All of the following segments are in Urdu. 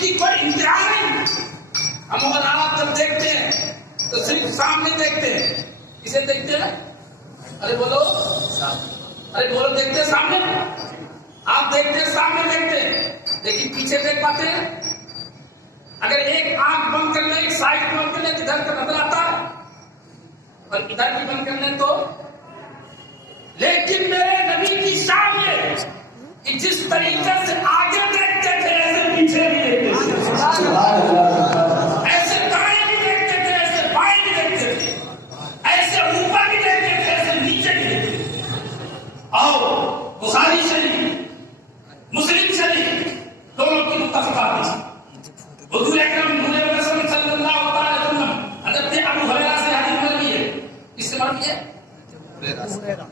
کی کوئی انتہا نہیں. ہم اور آپ جب دیکھتے ہیں تو صرف سامنے دیکھتے ہیں. کسے دیکھتے ہیں؟ ارے بولو دیکھتے ہیں سامنے. آپ دیکھتے ہیں سامنے دیکھتے ہیں, لیکن پیچھے دیکھ پاتے ہیں؟ اگر ایک آنکھ بند کر لیں, ایک سائڈ بند کر لیں, ادھر کا نظر آتا ہے, اور ادھر بھی بند کر لیں تو. لیکن میرے نبی کی شان ہے کہ جس طریقے سے آگے دیکھتے تھے ایسے پیچھے بھی دیکھتے تھے, ایسے دائیں بھی دیکھتے تھے, ایسے بائیں بھی دیکھتے تھے, ایسے اوپر بھی دیکھتے تھے, ایسے نیچے بھی دیکھتے تھے. اور بخاری شریف مسلم شریف دونوں کی متفقہ حدیث. حضور اکرم نور رسول صلی اللہ علیہ وسلم حضرت ابو ہریرہ سے حدیث مروی ہے. کس سے مروی ہے؟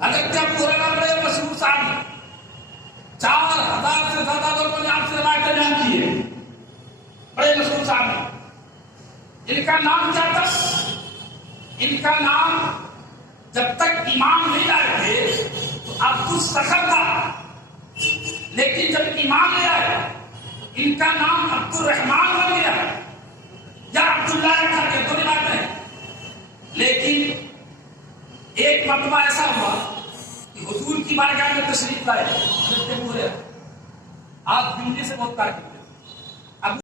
حضرت ابو ہریرہ بڑے مشہور صحابی, 4000 سے زیادہ لوگوں نے آپ سے روایتیں بیان کی ہے, بڑے مشہور صحابی. ان کا نام کیا تھا؟ ان کا نام جب تک امام نہیں آئے تھے تو عبد الصخر تھا, لیکن جب امام لے آئے ان کا نام عبد الرحمان بن گیا یا عبداللہ رکھا گیا, تو بات ہے. لیکن ایک مرتبہ ایسا ہوا کہ حضور کی بارگاہ میں تشریف لائے, آپ دنیا سے بہت تاکہ